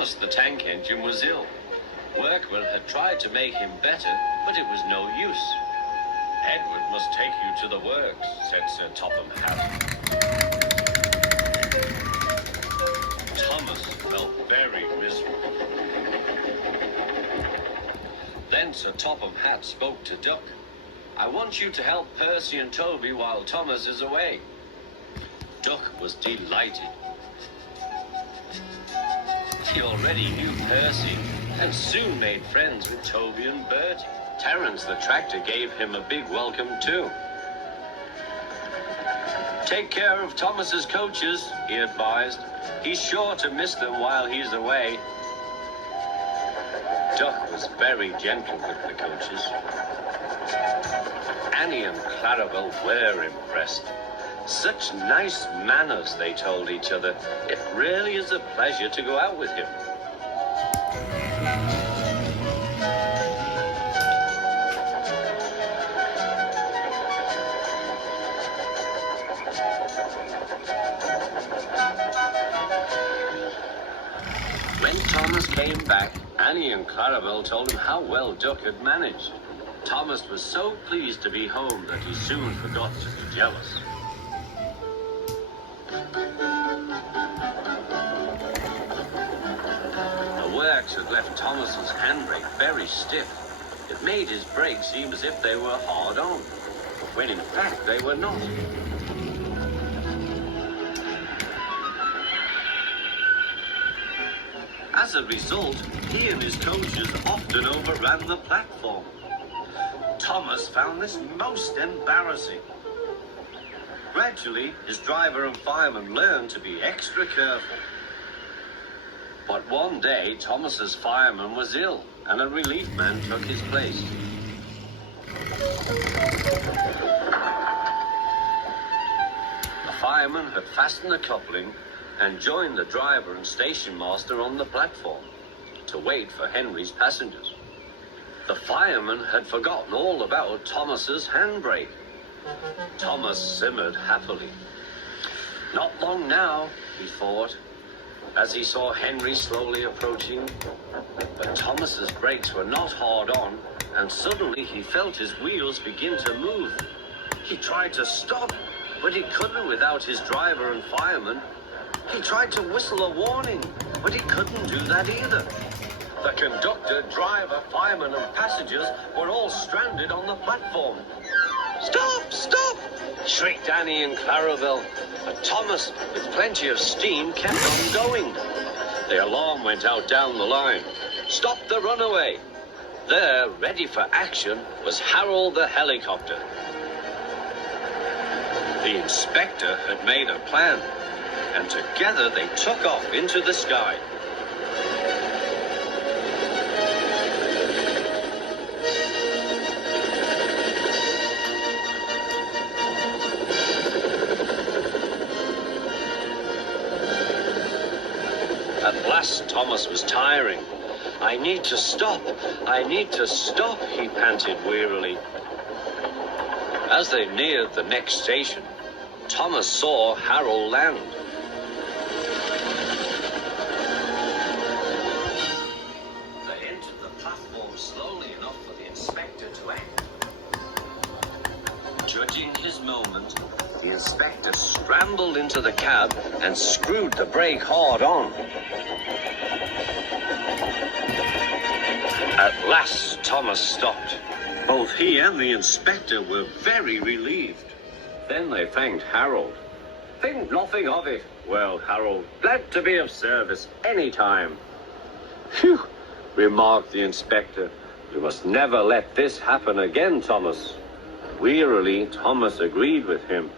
Thomas the tank engine was ill. Workmen had tried to make him better, but it was no use. "Edward must take you to the works," said Sir Topham Hatt. Thomas felt very miserable. Then Sir Topham Hatt spoke to Duck. "I want you to help Percy and Toby while Thomas is away." Duck was delighted. He already knew Percy and soon made friends with Toby and Bertie. Terence the tractor gave him a big welcome too. "Take care of Thomas's coaches," he advised. "He's sure to miss them while he's away." Duck was very gentle with the coaches. Annie and Clarabel were impressed. "Such nice manners," they told each other. "It really is a pleasure to go out with him." When Thomas came back, Annie and Clarabel told him how well Duck had managed. Thomas was so pleased to be home that he soon forgot to be jealous. The works had left Thomas's handbrake very stiff. It made his brakes seem as if they were hard on, when in fact they were not. As a result, he and his coaches often overran the platform. Thomas found this most embarrassing. Gradually, his driver and fireman learned to be extra careful. But one day, Thomas's fireman was ill, and a relief man took his place. The fireman had fastened the coupling and joined the driver and station master on the platform to wait for Henry's passengers. The fireman had forgotten all about Thomas's handbrake. Thomas simmered happily. Not long now, he thought, as he saw Henry slowly approaching. But Thomas's brakes were not hard on, and suddenly he felt his wheels begin to move. He tried to stop, but he couldn't without his driver and fireman. He tried to whistle a warning, but he couldn't do that either. The conductor, driver, fireman, and passengers were all stranded on the platform. "Stop! Stop!" shrieked Annie and Clarabel. But Thomas, with plenty of steam, kept on going. The alarm went out down the line. "Stop the runaway!" There, ready for action, was Harold the helicopter. The inspector had made a plan, and together they took off into the sky. At last, Thomas was tiring. "I need to stop. I need to stop," he panted wearily. As they neared the next station, Thomas saw Harold land. They entered the platform slowly enough for the inspector to act. Judging his moment, the inspector scrambled into the cab and screwed the brake hard on. At last, Thomas stopped. Both he and the inspector were very relieved. Then they thanked Harold. "Think nothing of it," wailed Harold. "Glad to be of service any time." "Phew," remarked the inspector. "You must never let this happen again, Thomas." Wearily, Thomas agreed with him.